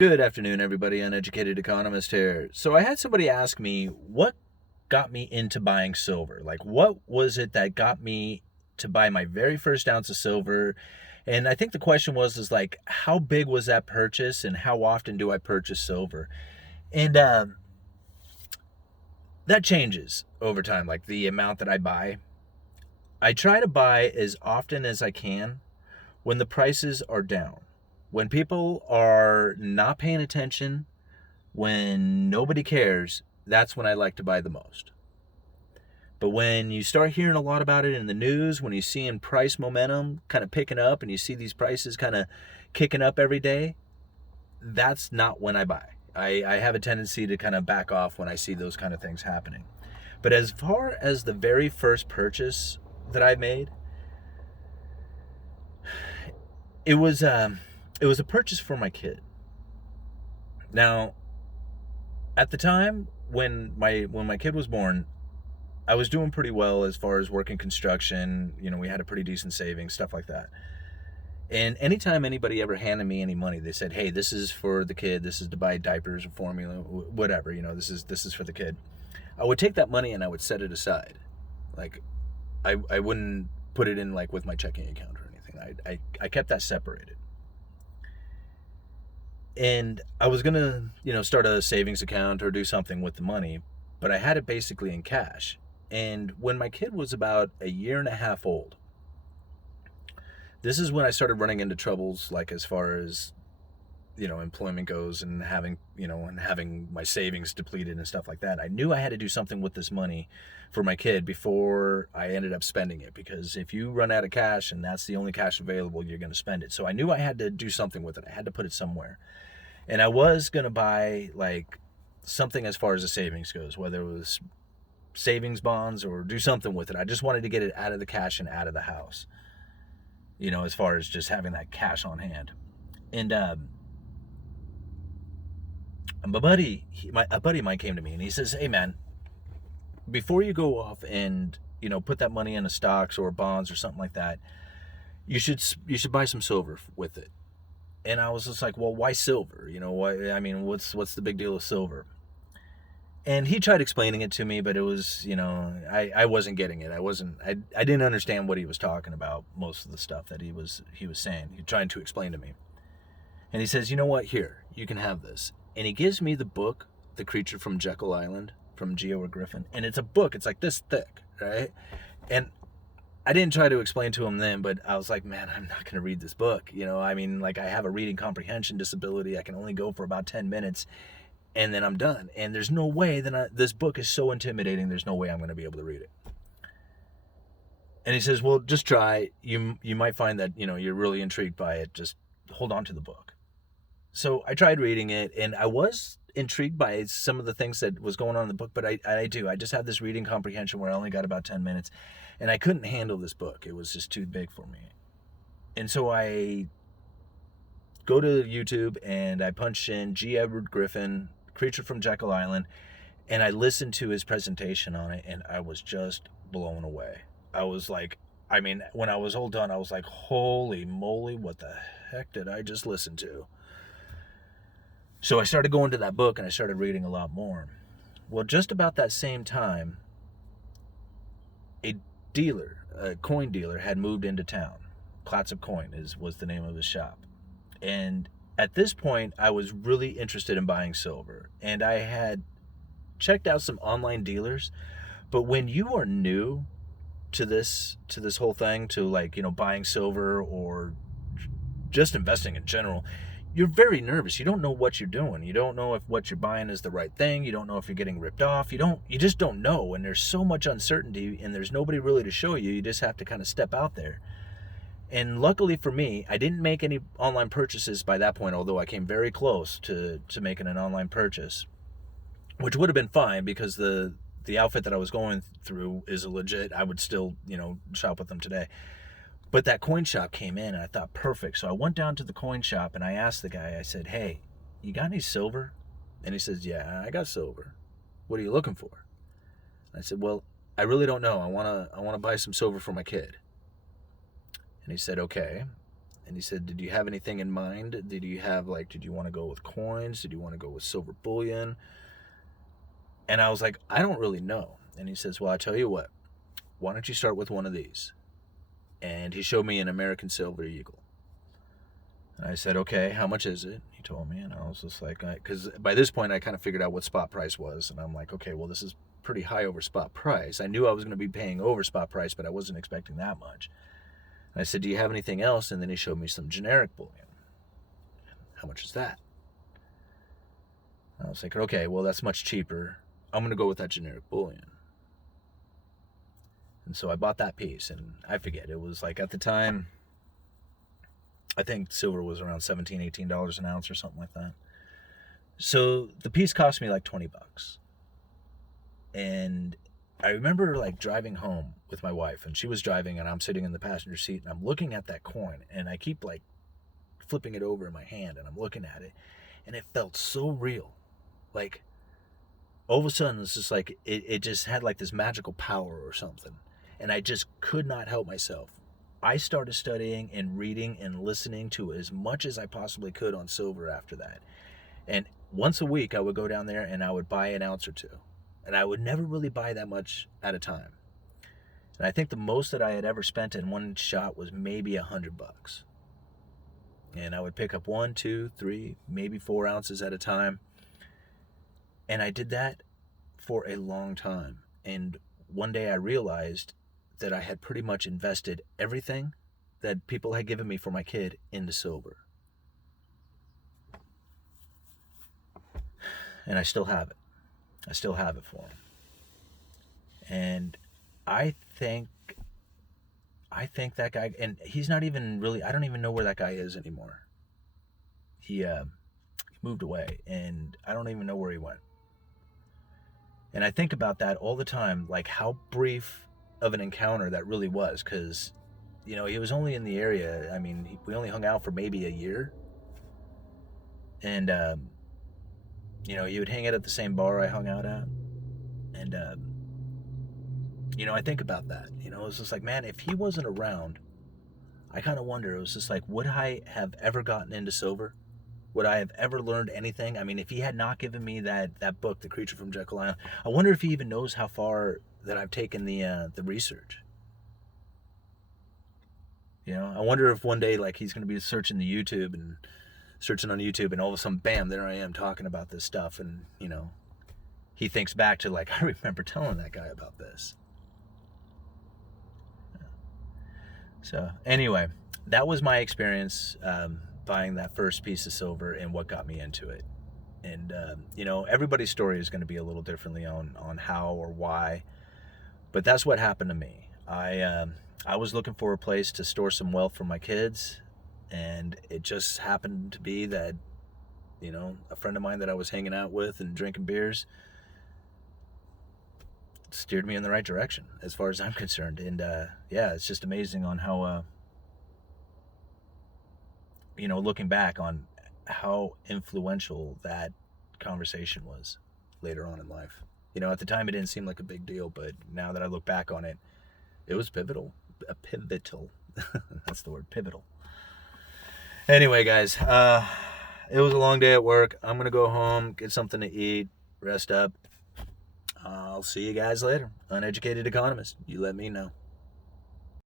Good afternoon, everybody. Uneducated Economist here. So I had somebody ask me what got me into buying silver. Like, what was it that got me to buy my very first ounce of silver? And I think the question was, like, how big was that purchase, and how often do I purchase silver? And that changes over time. Like the amount that I buy, I try to buy as often as I can when the prices are down. When people are not paying attention, when nobody cares, that's when I like to buy the most. But when you start hearing a lot about it in the news, when you're seeing price momentum kind of picking up and you see these prices kind of kicking up every day, that's not when I buy. I have a tendency to kind of back off when I see those kind of things happening. But as far as the very first purchase that I made, it was a purchase for my kid. Now, at the time when my kid was born, I was doing pretty well as far as working construction. We had a pretty decent savings, stuff like that. And anytime anybody ever handed me any money, they said, "Hey, this is for the kid. This is to buy diapers or formula, whatever. This is for the kid." I would take that money and I would set it aside. Like, I wouldn't put it in like with my checking account or anything. I kept that separated. And I was gonna, start a savings account or do something with the money, but I had it basically in cash. And when my kid was about a year and a half old, this is when I started running into troubles, like as far as employment goes, and having my savings depleted and stuff like that. I knew I had to do something with this money for my kid before I ended up spending it, because if you run out of cash and that's the only cash available, you're going to spend it. So I knew I had to do something with it. I had to put it somewhere. And I was going to buy like something as far as the savings goes, whether it was savings bonds or do something with it. I just wanted to get it out of the cash and out of the house, as far as just having that cash on hand. And a buddy of mine came to me and he says, "Hey man, before you go off and put that money into stocks or bonds or something like that, you should buy some silver with it." And I was just like, "Well, why silver? Why? I mean, what's the big deal with silver?" And he tried explaining it to me, but it was, I wasn't getting it. I didn't understand what he was talking about, most of the stuff that he was saying. He was trying to explain to me. And he says, "You know what? Here, you can have this." And he gives me the book, The Creature from Jekyll Island, from Geo or Griffin. And it's a book. It's like this thick, right? And I didn't try to explain to him then, but I was like, man, I'm not going to read this book. I mean, like, I have a reading comprehension disability. I can only go for about 10 minutes and then I'm done. And there's no way that this book is so intimidating. There's no way I'm going to be able to read it. And he says, "Well, just try. You might find that, you're really intrigued by it. Just hold on to the book." So I tried reading it, and I was intrigued by some of the things that was going on in the book, but I just had this reading comprehension where I only got about 10 minutes, and I couldn't handle this book. It was just too big for me. And so I go to YouTube, and I punch in G. Edward Griffin, Creature from Jekyll Island, and I listened to his presentation on it, and I was just blown away. I was like, I mean, when I was all done, I was like, holy moly, what the heck did I just listen to? So I started going to that book and I started reading a lot more. Well, just about that same time, a coin dealer, had moved into town. Classic Coin was the name of his shop. And at this point, I was really interested in buying silver. And I had checked out some online dealers. But when you are new to this whole thing, to like, buying silver or just investing in general, you're very nervous. You don't know what you're doing. You don't know if what you're buying is the right thing. You don't know if you're getting ripped off. You just don't know. And there's so much uncertainty and there's nobody really to show you. You just have to kind of step out there. And luckily for me, I didn't make any online purchases by that point, although I came very close to making an online purchase, which would have been fine because the outfit that I was going through is legit. I would still, shop with them today. But that coin shop came in and I thought, perfect. So I went down to the coin shop and I asked the guy, I said, "Hey, you got any silver?" And he says, "Yeah, I got silver. What are you looking for?" I said, "Well, I really don't know. I want to buy some silver for my kid." And he said, "Okay." And he said, did you have anything in mind? Did you want to go with coins? Did you want to go with silver bullion? And I was like, I don't really know. And he says, well, I tell you what, why don't you start with one of these? And he showed me an American Silver Eagle. And I said, okay, how much is it? He told me, and I was just like, because by this point I kind of figured out what spot price was, and I'm like, okay, well, this is pretty high over spot price. I knew I was going to be paying over spot price, but I wasn't expecting that much. And I said, do you have anything else? And then he showed me some generic bullion. How much is that? And I was like, okay, well, that's much cheaper. I'm going to go with that generic bullion. And so I bought that piece, and I forget, it was like at the time, I think silver was around $17, $18 an ounce or something like that. So the piece cost me like $20. And I remember like driving home with my wife, and she was driving and I'm sitting in the passenger seat, and I'm looking at that coin, and I keep like flipping it over in my hand, and I'm looking at it, and it felt so real. Like all of a sudden it's just like it just had like this magical power or something. And I just could not help myself. I started studying and reading and listening to as much as I possibly could on silver after that. And once a week I would go down there and I would buy an ounce or two. And I would never really buy that much at a time. And I think the most that I had ever spent in one shot was maybe $100. And I would pick up 1, 2, 3, maybe 4 ounces at a time. And I did that for a long time. And one day I realized that I had pretty much invested everything that people had given me for my kid into silver. And I still have it. I still have it for him. And I think that guy, and he's not even really, I don't even know where that guy is anymore. He moved away, and I don't even know where he went. And I think about that all the time, like how brief of an encounter that really was, because, you know, he was only in the area. I mean, we only hung out for maybe a year. And, you know, he would hang out at the same bar I hung out at. And, you know, I think about that. You know, it's just like, man, if he wasn't around, I kind of wonder, it was just like, would I have ever gotten into silver? Would I have ever learned anything? I mean, if he had not given me that book, The Creature from Jekyll Island, I wonder if he even knows how far that I've taken the research. You know, I wonder if one day, like, he's going to be searching on YouTube, and all of a sudden, bam, there I am talking about this stuff, and, you know, he thinks back to, like, I remember telling that guy about this. So, anyway, that was my experience buying that first piece of silver and what got me into it. And, you know, everybody's story is going to be a little differently on how or why, but that's what happened to me. I was looking for a place to store some wealth for my kids, and it just happened to be that, you know, a friend of mine that I was hanging out with and drinking beers steered me in the right direction as far as I'm concerned. And yeah, it's just amazing on how you know, looking back on how influential that conversation was later on in life. You know, at the time it didn't seem like a big deal, but now that I look back on it, it was pivotal. Pivotal. That's the word, pivotal. Anyway, guys, it was a long day at work. I'm going to go home, get something to eat, rest up. I'll see you guys later. Uneducated Economist. You let me know.